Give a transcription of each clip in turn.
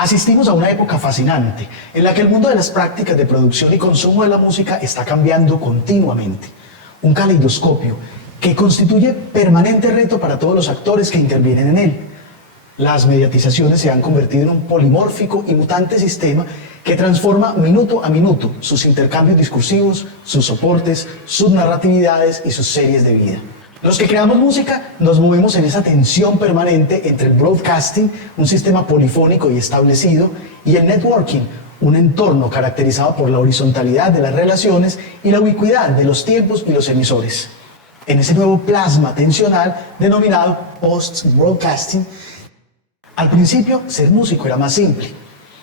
Asistimos a una época fascinante en la que el mundo de las prácticas de producción y consumo de la música está cambiando continuamente. Un caleidoscopio que constituye permanente reto para todos los actores que intervienen en él. Las mediatizaciones se han convertido en un polimórfico y mutante sistema que transforma minuto a minuto sus intercambios discursivos, sus soportes, sus narratividades y sus series de vida. Los que creamos música nos movemos en esa tensión permanente entre el broadcasting, un sistema polifónico y establecido, y el networking, un entorno caracterizado por la horizontalidad de las relaciones y la ubicuidad de los tiempos y los emisores. En ese nuevo plasma tensional denominado post-broadcasting, al principio ser músico era más simple.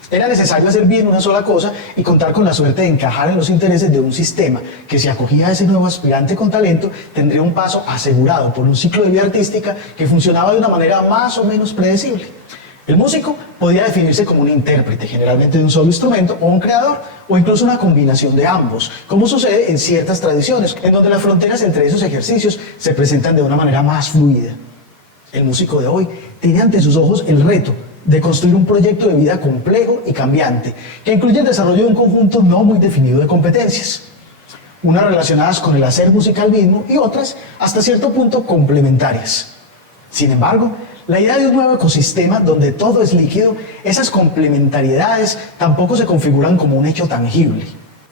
Era necesario hacer bien una sola cosa y contar con la suerte de encajar en los intereses de un sistema que, si acogía a ese nuevo aspirante con talento, tendría un paso asegurado por un ciclo de vida artística que funcionaba de una manera más o menos predecible. El músico podía definirse como un intérprete, generalmente de un solo instrumento, o un creador, o incluso una combinación de ambos, como sucede en ciertas tradiciones, en donde las fronteras entre esos ejercicios se presentan de una manera más fluida. El músico de hoy tiene ante sus ojos el reto de construir un proyecto de vida complejo y cambiante, que incluye el desarrollo de un conjunto no muy definido de competencias, unas relacionadas con el hacer musical mismo y otras, hasta cierto punto, complementarias. Sin embargo, la idea de un nuevo ecosistema donde todo es líquido, esas complementariedades tampoco se configuran como un hecho tangible.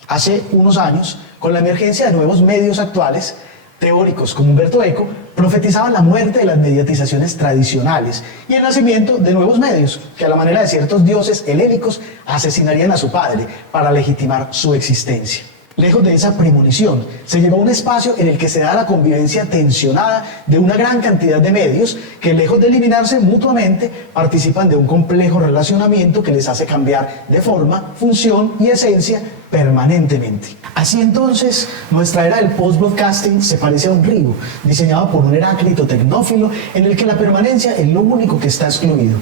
Hace unos años, con la emergencia de nuevos medios actuales, teóricos como Umberto Eco profetizaban la muerte de las mediatizaciones tradicionales y el nacimiento de nuevos medios que, a la manera de ciertos dioses helénicos, asesinarían a su padre para legitimar su existencia. Lejos de esa premonición, se llegó a un espacio en el que se da la convivencia tensionada de una gran cantidad de medios que, lejos de eliminarse mutuamente, participan de un complejo relacionamiento que les hace cambiar de forma, función y esencia permanentemente. Así entonces, nuestra era del post-broadcasting se parece a un río diseñado por un Heráclito tecnófilo en el que la permanencia es lo único que está excluido.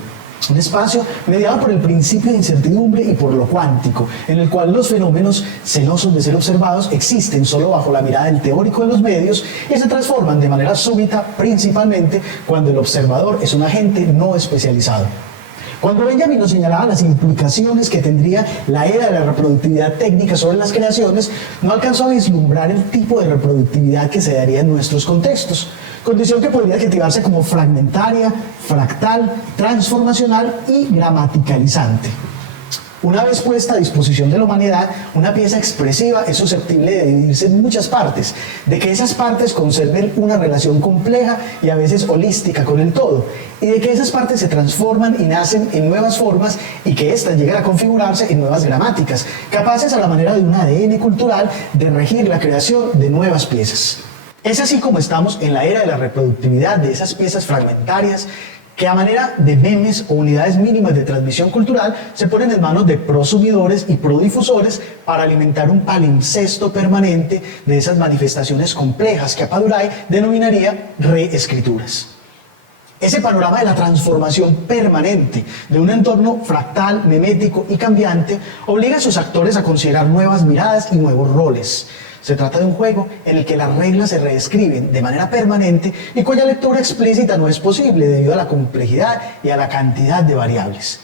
Un espacio mediado por el principio de incertidumbre y por lo cuántico, en el cual los fenómenos, celosos de ser observados, existen solo bajo la mirada del teórico de los medios y se transforman de manera súbita, principalmente cuando el observador es un agente no especializado. Cuando Benjamin nos señalaba las implicaciones que tendría la era de la reproductividad técnica sobre las creaciones, no alcanzó a vislumbrar el tipo de reproductividad que se daría en nuestros contextos, condición que podría adjetivarse como fragmentaria, fractal, transformacional y gramaticalizante. Una vez puesta a disposición de la humanidad, una pieza expresiva es susceptible de dividirse en muchas partes, de que esas partes conserven una relación compleja y a veces holística con el todo, y de que esas partes se transforman y nacen en nuevas formas y que éstas llegan a configurarse en nuevas gramáticas, capaces a la manera de un ADN cultural de regir la creación de nuevas piezas. Es así como estamos en la era de la reproductividad de esas piezas fragmentarias que, a manera de memes o unidades mínimas de transmisión cultural, se ponen en manos de prosumidores y prodifusores para alimentar un palimpsesto permanente de esas manifestaciones complejas que Apadurai denominaría reescrituras. Ese panorama de la transformación permanente de un entorno fractal, memético y cambiante obliga a sus actores a considerar nuevas miradas y nuevos roles. Se trata de un juego en el que las reglas se reescriben de manera permanente y cuya lectura explícita no es posible debido a la complejidad y a la cantidad de variables.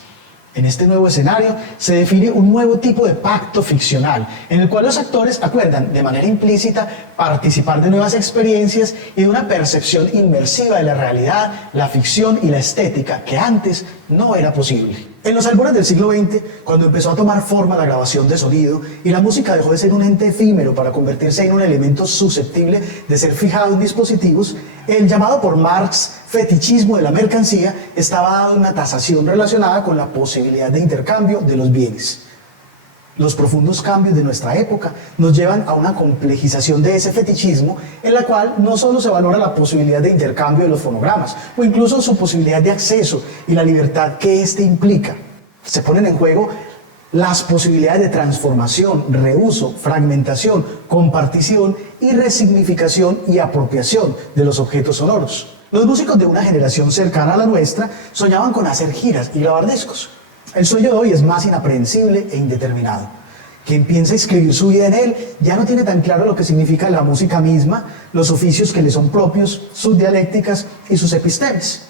En este nuevo escenario se define un nuevo tipo de pacto ficcional en el cual los actores acuerdan de manera implícita participar de nuevas experiencias y de una percepción inmersiva de la realidad, la ficción y la estética que antes no era posible. En los albores del siglo XX, cuando empezó a tomar forma la grabación de sonido y la música dejó de ser un ente efímero para convertirse en un elemento susceptible de ser fijado en dispositivos, el llamado por Marx fetichismo de la mercancía estaba dado una tasación relacionada con la posibilidad de intercambio de los bienes. Los profundos cambios de nuestra época nos llevan a una complejización de ese fetichismo en la cual no solo se valora la posibilidad de intercambio de los fonogramas o incluso su posibilidad de acceso y la libertad que éste implica. Se ponen en juego las posibilidades de transformación, reuso, fragmentación, compartición y resignificación y apropiación de los objetos sonoros. Los músicos de una generación cercana a la nuestra soñaban con hacer giras y grabar discos. El sueño de hoy es más inaprehensible e indeterminado. Quien piensa escribir su vida en él ya no tiene tan claro lo que significa la música misma, los oficios que le son propios, sus dialécticas y sus epistemes.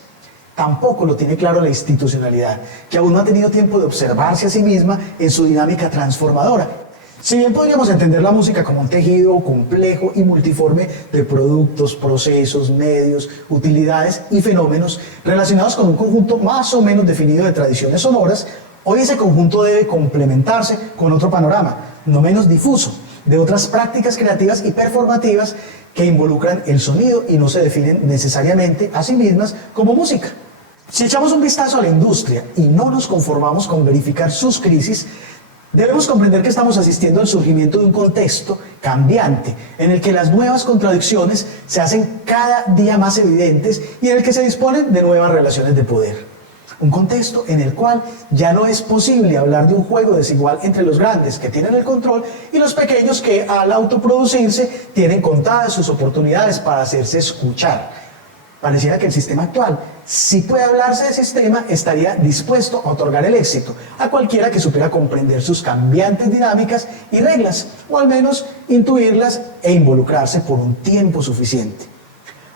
Tampoco lo tiene claro la institucionalidad, que aún no ha tenido tiempo de observarse a sí misma en su dinámica transformadora. Si bien podríamos entender la música como un tejido complejo y multiforme de productos, procesos, medios, utilidades y fenómenos relacionados con un conjunto más o menos definido de tradiciones sonoras, hoy ese conjunto debe complementarse con otro panorama, no menos difuso, de otras prácticas creativas y performativas que involucran el sonido y no se definen necesariamente a sí mismas como música. Si echamos un vistazo a la industria y no nos conformamos con verificar sus crisis, debemos comprender que estamos asistiendo al surgimiento de un contexto cambiante, en el que las nuevas contradicciones se hacen cada día más evidentes y en el que se disponen de nuevas relaciones de poder. Un contexto en el cual ya no es posible hablar de un juego desigual entre los grandes que tienen el control y los pequeños que al autoproducirse tienen contadas sus oportunidades para hacerse escuchar. Pareciera que el sistema actual, si puede hablarse de sistema, estaría dispuesto a otorgar el éxito a cualquiera que supiera comprender sus cambiantes dinámicas y reglas, o al menos intuirlas e involucrarse por un tiempo suficiente.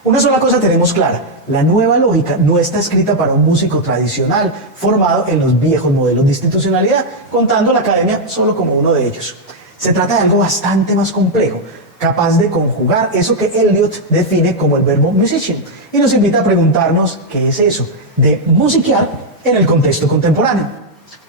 Una sola cosa tenemos clara: la nueva lógica no está escrita para un músico tradicional formado en los viejos modelos de institucionalidad, contando la academia solo como uno de ellos. Se trata de algo bastante más complejo, capaz de conjugar eso que Eliot define como el verbo musician, y nos invita a preguntarnos qué es eso de musiquear en el contexto contemporáneo.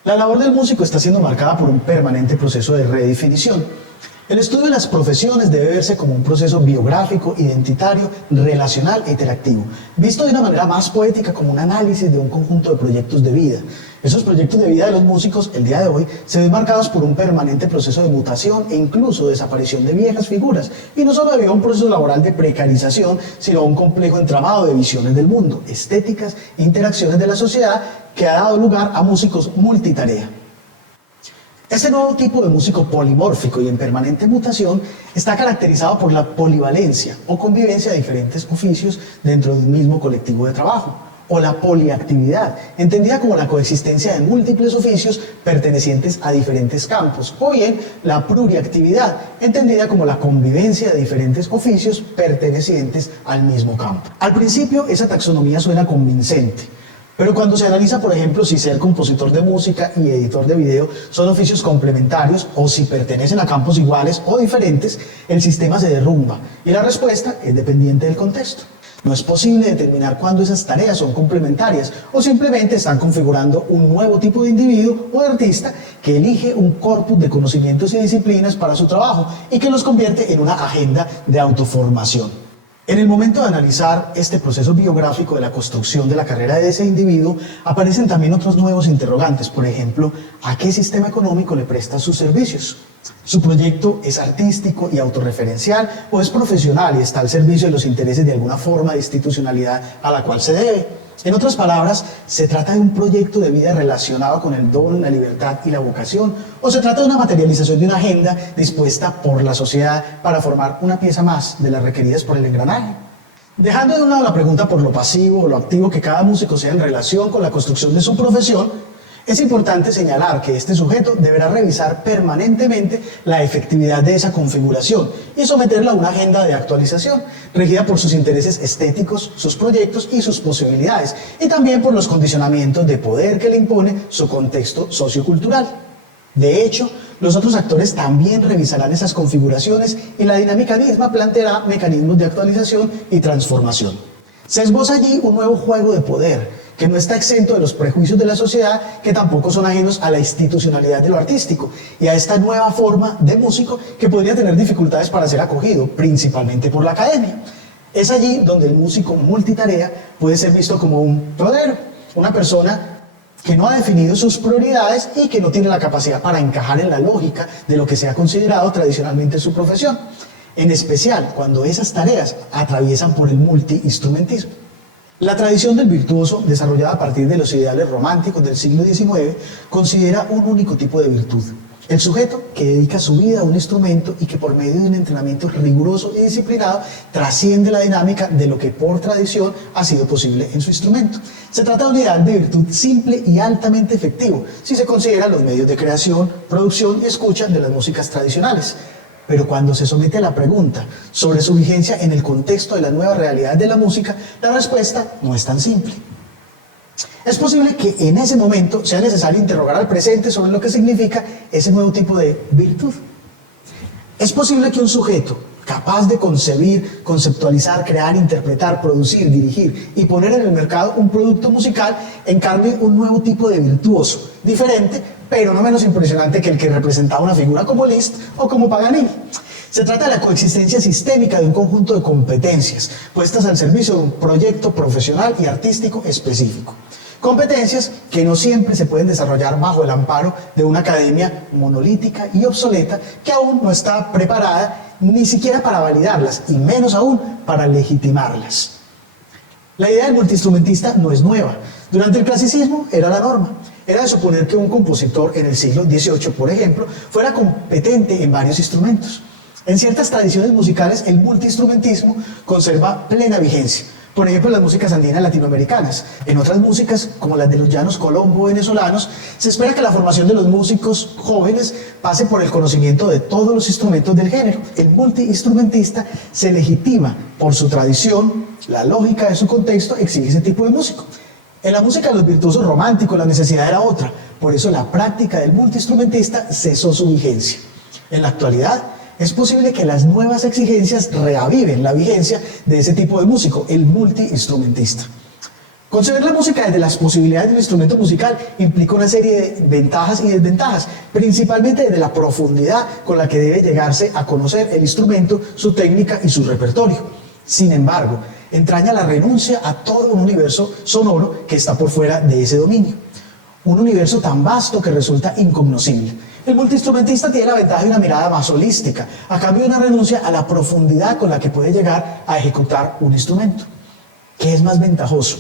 La labor del músico está siendo marcada por un permanente proceso de redefinición. El estudio de las profesiones debe verse como un proceso biográfico, identitario, relacional e interactivo, visto de una manera más poética como un análisis de un conjunto de proyectos de vida. Esos proyectos de vida de los músicos, el día de hoy, se ven marcados por un permanente proceso de mutación e incluso desaparición de viejas figuras, y no solo debido a un proceso laboral de precarización, sino a un complejo entramado de visiones del mundo, estéticas e interacciones de la sociedad que ha dado lugar a músicos multitarea. Este nuevo tipo de músico polimórfico y en permanente mutación está caracterizado por la polivalencia o convivencia de diferentes oficios dentro de un mismo colectivo de trabajo, o la poliactividad, entendida como la coexistencia de múltiples oficios pertenecientes a diferentes campos, o bien la pluriactividad, entendida como la convivencia de diferentes oficios pertenecientes al mismo campo. Al principio, esa taxonomía suena convincente, pero cuando se analiza, por ejemplo, si ser compositor de música y editor de video son oficios complementarios o si pertenecen a campos iguales o diferentes, el sistema se derrumba y la respuesta es dependiente del contexto. No es posible determinar cuándo esas tareas son complementarias o simplemente están configurando un nuevo tipo de individuo o de artista que elige un corpus de conocimientos y disciplinas para su trabajo y que los convierte en una agenda de autoformación. En el momento de analizar este proceso biográfico de la construcción de la carrera de ese individuo, aparecen también otros nuevos interrogantes. Por ejemplo, ¿a qué sistema económico le presta sus servicios? ¿Su proyecto es artístico y autorreferencial o es profesional y está al servicio de los intereses de alguna forma de institucionalidad a la cual se debe? En otras palabras, ¿se trata de un proyecto de vida relacionado con el don, la libertad y la vocación? ¿O se trata de una materialización de una agenda dispuesta por la sociedad para formar una pieza más de las requeridas por el engranaje? Dejando de un lado la pregunta por lo pasivo o lo activo que cada músico sea en relación con la construcción de su profesión, es importante señalar que este sujeto deberá revisar permanentemente la efectividad de esa configuración y someterla a una agenda de actualización, regida por sus intereses estéticos, sus proyectos y sus posibilidades, y también por los condicionamientos de poder que le impone su contexto sociocultural. De hecho, los otros actores también revisarán esas configuraciones y la dinámica misma planteará mecanismos de actualización y transformación. Se esboza allí un nuevo juego de poder, que no está exento de los prejuicios de la sociedad, que tampoco son ajenos a la institucionalidad de lo artístico y a esta nueva forma de músico que podría tener dificultades para ser acogido, principalmente por la academia. Es allí donde el músico multitarea puede ser visto como un todero, una persona que no ha definido sus prioridades y que no tiene la capacidad para encajar en la lógica de lo que se ha considerado tradicionalmente su profesión, en especial cuando esas tareas atraviesan por el multiinstrumentismo. La tradición del virtuoso, desarrollada a partir de los ideales románticos del siglo XIX, considera un único tipo de virtud: el sujeto que dedica su vida a un instrumento y que por medio de un entrenamiento riguroso y disciplinado trasciende la dinámica de lo que por tradición ha sido posible en su instrumento. Se trata de un ideal de virtud simple y altamente efectivo si se consideran los medios de creación, producción y escucha de las músicas tradicionales. Pero cuando se somete a la pregunta sobre su vigencia en el contexto de la nueva realidad de la música, la respuesta no es tan simple. Es posible que en ese momento sea necesario interrogar al presente sobre lo que significa ese nuevo tipo de virtud. Es posible que un sujeto capaz de concebir, conceptualizar, crear, interpretar, producir, dirigir y poner en el mercado un producto musical encarne un nuevo tipo de virtuoso, diferente, pero no menos impresionante que el que representaba una figura como Liszt o como Paganini. Se trata de la coexistencia sistémica de un conjunto de competencias puestas al servicio de un proyecto profesional y artístico específico. Competencias que no siempre se pueden desarrollar bajo el amparo de una academia monolítica y obsoleta que aún no está preparada ni siquiera para validarlas y menos aún para legitimarlas. La idea del multiinstrumentista no es nueva. Durante el clasicismo era la norma. Era de suponer que un compositor en el siglo XVIII, por ejemplo, fuera competente en varios instrumentos. En ciertas tradiciones musicales, el multiinstrumentismo conserva plena vigencia. Por ejemplo, en las músicas andinas latinoamericanas. En otras músicas, como las de los llanos colombo venezolanos, se espera que la formación de los músicos jóvenes pase por el conocimiento de todos los instrumentos del género. El multiinstrumentista se legitima por su tradición, la lógica de su contexto exige ese tipo de músico. En la música de los virtuosos románticos la necesidad era otra, por eso la práctica del multiinstrumentista cesó su vigencia. En la actualidad, es posible que las nuevas exigencias reaviven la vigencia de ese tipo de músico, el multiinstrumentista. Concebir la música desde las posibilidades de un instrumento musical implica una serie de ventajas y desventajas, principalmente desde la profundidad con la que debe llegarse a conocer el instrumento, su técnica y su repertorio. Sin embargo, entraña la renuncia a todo un universo sonoro que está por fuera de ese dominio. Un universo tan vasto que resulta incognoscible. El multiinstrumentista tiene la ventaja de una mirada más holística, a cambio de una renuncia a la profundidad con la que puede llegar a ejecutar un instrumento. ¿Qué es más ventajoso?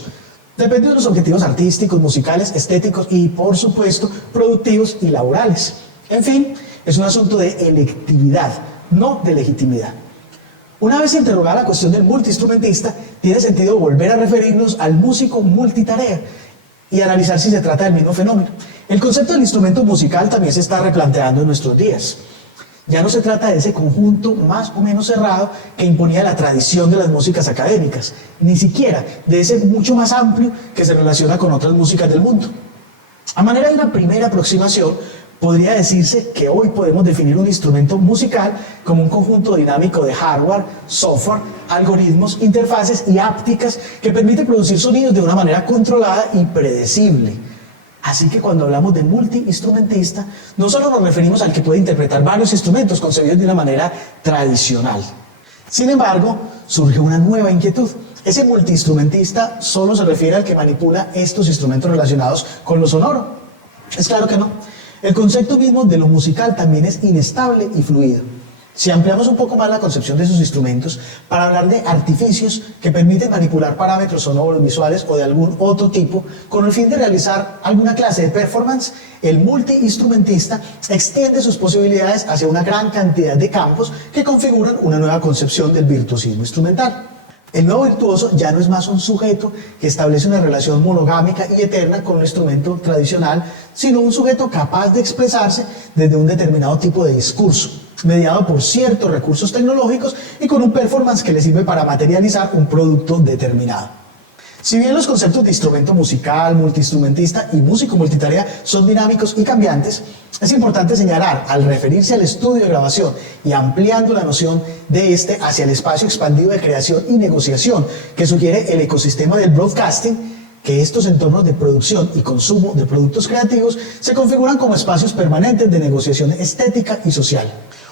Depende de los objetivos artísticos, musicales, estéticos y, por supuesto, productivos y laborales. En fin, es un asunto de electividad, no de legitimidad. Una vez interrogada la cuestión del multiinstrumentista, tiene sentido volver a referirnos al músico multitarea y analizar si se trata del mismo fenómeno. El concepto del instrumento musical también se está replanteando en nuestros días. Ya no se trata de ese conjunto más o menos cerrado que imponía la tradición de las músicas académicas, ni siquiera de ese mucho más amplio que se relaciona con otras músicas del mundo. A manera de una primera aproximación, podría decirse que hoy podemos definir un instrumento musical como un conjunto dinámico de hardware, software, algoritmos, interfaces y ápticas que permite producir sonidos de una manera controlada y predecible. Así que cuando hablamos de multiinstrumentista, no solo nos referimos al que puede interpretar varios instrumentos concebidos de una manera tradicional. Sin embargo, surge una nueva inquietud. ¿Ese multiinstrumentista solo se refiere al que manipula estos instrumentos relacionados con lo sonoro? Es claro que no. El concepto mismo de lo musical también es inestable y fluido. Si ampliamos un poco más la concepción de esos instrumentos para hablar de artificios que permiten manipular parámetros sonoros, visuales o de algún otro tipo con el fin de realizar alguna clase de performance, el multiinstrumentista extiende sus posibilidades hacia una gran cantidad de campos que configuran una nueva concepción del virtuosismo instrumental. El nuevo virtuoso ya no es más un sujeto que establece una relación monogámica y eterna con un instrumento tradicional, sino un sujeto capaz de expresarse desde un determinado tipo de discurso, mediado por ciertos recursos tecnológicos y con un performance que le sirve para materializar un producto determinado. Si bien los conceptos de instrumento musical, multiinstrumentista y músico multitarea son dinámicos y cambiantes, es importante señalar, al referirse al estudio de grabación y ampliando la noción de este hacia el espacio expandido de creación y negociación que sugiere el ecosistema del broadcasting, que estos entornos de producción y consumo de productos creativos se configuran como espacios permanentes de negociación estética y social.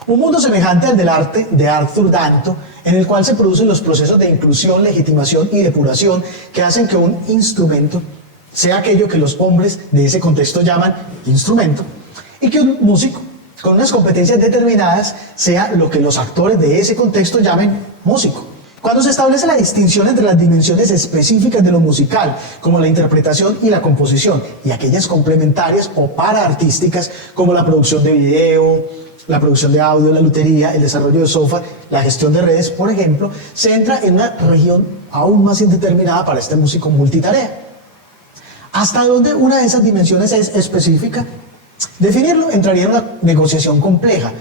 Un mundo semejante al del arte de Arthur Danto, en el cual se producen los procesos de inclusión, legitimación y depuración que hacen que un instrumento sea aquello que los hombres de ese contexto llaman instrumento, y que un músico con unas competencias determinadas sea lo que los actores de ese contexto llamen músico. Cuando se establece la distinción entre las dimensiones específicas de lo musical, como la interpretación y la composición, y aquellas complementarias o paraartísticas, como la producción de video, la producción de audio, la lutería, el desarrollo de software, la gestión de redes, por ejemplo, se entra en una región aún más indeterminada para este músico multitarea. ¿Hasta dónde una de esas dimensiones es específica? Definirlo entraría en una negociación compleja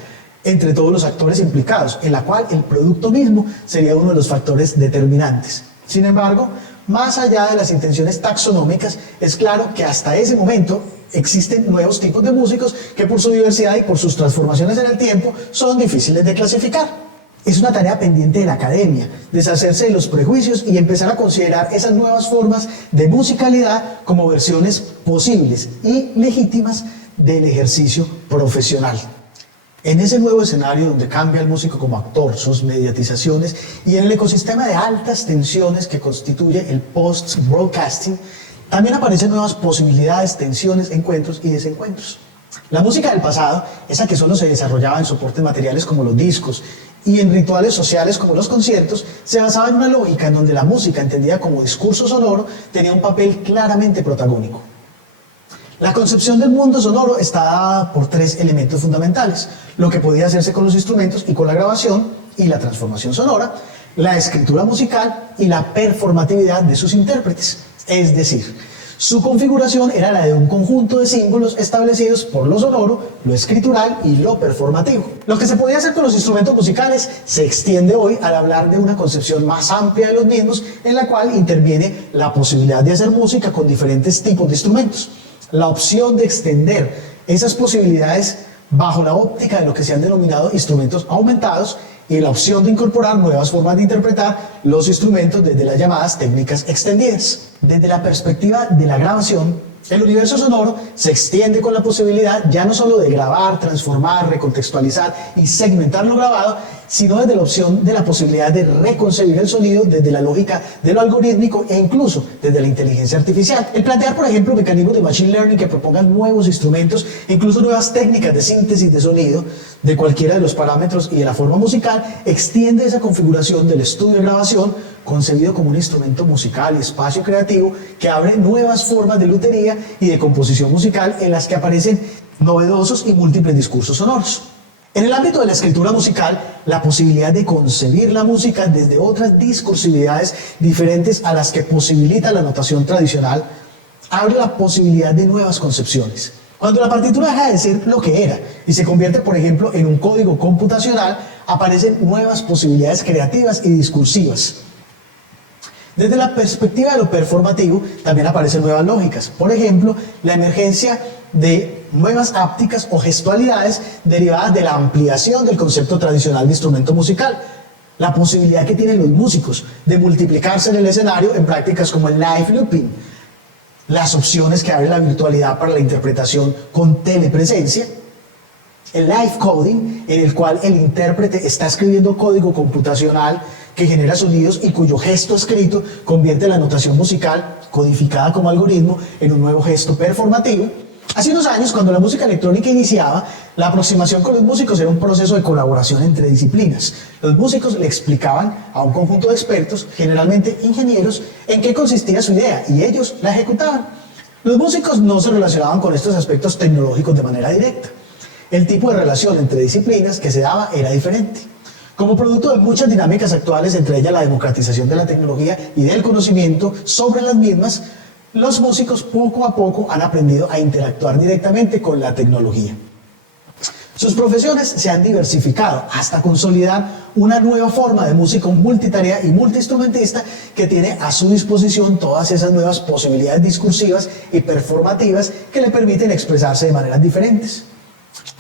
entre todos los actores implicados, en la cual el producto mismo sería uno de los factores determinantes. Sin embargo, más allá de las intenciones taxonómicas, es claro que hasta ese momento existen nuevos tipos de músicos que por su diversidad y por sus transformaciones en el tiempo son difíciles de clasificar. Es una tarea pendiente de la academia, deshacerse de los prejuicios y empezar a considerar esas nuevas formas de musicalidad como versiones posibles y legítimas del ejercicio profesional. En ese nuevo escenario donde cambia el músico como actor, sus mediatizaciones y en el ecosistema de altas tensiones que constituye el post-broadcasting, también aparecen nuevas posibilidades, tensiones, encuentros y desencuentros. La música del pasado, esa que solo se desarrollaba en soportes materiales como los discos y en rituales sociales como los conciertos, se basaba en una lógica en donde la música, entendida como discurso sonoro, tenía un papel claramente protagónico. La concepción del mundo sonoro está dada por tres elementos fundamentales: lo que podía hacerse con los instrumentos y con la grabación y la transformación sonora, la escritura musical y la performatividad de sus intérpretes. Es decir, su configuración era la de un conjunto de símbolos establecidos por lo sonoro, lo escritural y lo performativo. Lo que se podía hacer con los instrumentos musicales se extiende hoy al hablar de una concepción más amplia de los mismos, en la cual interviene la posibilidad de hacer música con diferentes tipos de instrumentos. La opción de extender esas posibilidades bajo la óptica de lo que se han denominado instrumentos aumentados y la opción de incorporar nuevas formas de interpretar los instrumentos desde las llamadas técnicas extendidas. Desde la perspectiva de la grabación, el universo sonoro se extiende con la posibilidad ya no solo de grabar, transformar, recontextualizar y segmentar lo grabado, sino desde la opción de la posibilidad de reconcebir el sonido desde la lógica de lo algorítmico e incluso desde la inteligencia artificial. El plantear, por ejemplo, mecanismos de machine learning que propongan nuevos instrumentos e incluso nuevas técnicas de síntesis de sonido de cualquiera de los parámetros y de la forma musical extiende esa configuración del estudio de grabación concebido como un instrumento musical y espacio creativo que abre nuevas formas de lutería y de composición musical en las que aparecen novedosos y múltiples discursos sonoros. En el ámbito de la escritura musical, la posibilidad de concebir la música desde otras discursividades diferentes a las que posibilita la notación tradicional abre la posibilidad de nuevas concepciones. Cuando la partitura deja de ser lo que era y se convierte, por ejemplo, en un código computacional, aparecen nuevas posibilidades creativas y discursivas. Desde la perspectiva de lo performativo, también aparecen nuevas lógicas. Por ejemplo, la emergencia de nuevas ápticas o gestualidades derivadas de la ampliación del concepto tradicional de instrumento musical. La posibilidad que tienen los músicos de multiplicarse en el escenario en prácticas como el live looping. Las opciones que abre la virtualidad para la interpretación con telepresencia. El live coding, en el cual el intérprete está escribiendo código computacional que genera sonidos y cuyo gesto escrito convierte la notación musical, codificada como algoritmo, en un nuevo gesto performativo. Hace unos años, cuando la música electrónica iniciaba, la aproximación con los músicos era un proceso de colaboración entre disciplinas. Los músicos le explicaban a un conjunto de expertos, generalmente ingenieros, en qué consistía su idea y ellos la ejecutaban. Los músicos no se relacionaban con estos aspectos tecnológicos de manera directa. El tipo de relación entre disciplinas que se daba era diferente. Como producto de muchas dinámicas actuales, entre ellas la democratización de la tecnología y del conocimiento sobre las mismas, los músicos poco a poco han aprendido a interactuar directamente con la tecnología. Sus profesiones se han diversificado hasta consolidar una nueva forma de músico multitarea y multiinstrumentista que tiene a su disposición todas esas nuevas posibilidades discursivas y performativas que le permiten expresarse de maneras diferentes.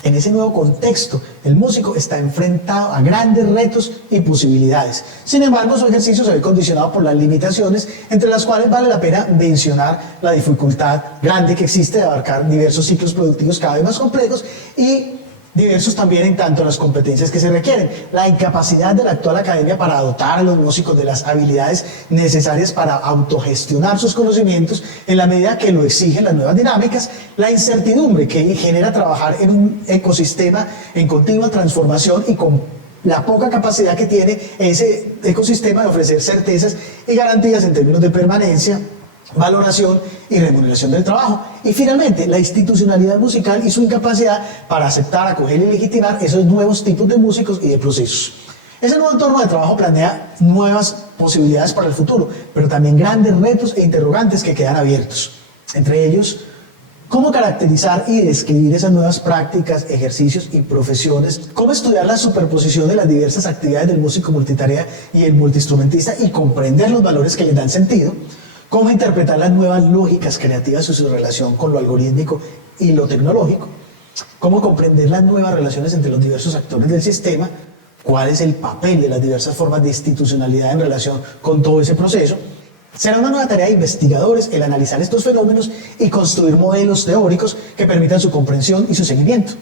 En ese nuevo contexto, el músico está enfrentado a grandes retos y posibilidades. Sin embargo, su ejercicio se ve condicionado por las limitaciones, entre las cuales vale la pena mencionar la dificultad grande que existe de abarcar diversos ciclos productivos cada vez más complejos y diversos también en tanto a las competencias que se requieren. La incapacidad de la actual academia para dotar a los músicos de las habilidades necesarias para autogestionar sus conocimientos en la medida que lo exigen las nuevas dinámicas, la incertidumbre que genera trabajar en un ecosistema en continua transformación y con la poca capacidad que tiene ese ecosistema de ofrecer certezas y garantías en términos de permanencia, valoración y remuneración del trabajo. Y finalmente, la institucionalidad musical y su incapacidad para aceptar, acoger y legitimar esos nuevos tipos de músicos y de procesos. Ese nuevo entorno de trabajo plantea nuevas posibilidades para el futuro, pero también grandes retos e interrogantes que quedan abiertos. Entre ellos, ¿Cómo caracterizar y describir esas nuevas prácticas, ejercicios y profesiones? ¿Cómo estudiar la superposición de las diversas actividades del músico multitarea y el multiinstrumentista y comprender los valores que les dan sentido? ¿Cómo interpretar las nuevas lógicas creativas y su relación con lo algorítmico y lo tecnológico? ¿Cómo comprender las nuevas relaciones entre los diversos actores del sistema? ¿Cuál es el papel de las diversas formas de institucionalidad en relación con todo ese proceso? Será una nueva tarea de investigadores el analizar estos fenómenos y construir modelos teóricos que permitan su comprensión y su seguimiento.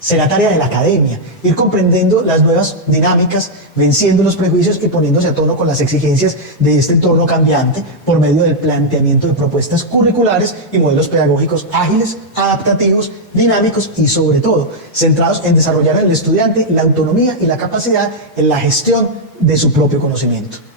Será tarea de la academia ir comprendiendo las nuevas dinámicas, venciendo los prejuicios y poniéndose a tono con las exigencias de este entorno cambiante por medio del planteamiento de propuestas curriculares y modelos pedagógicos ágiles, adaptativos, dinámicos y sobre todo centrados en desarrollar en el estudiante la autonomía y la capacidad en la gestión de su propio conocimiento.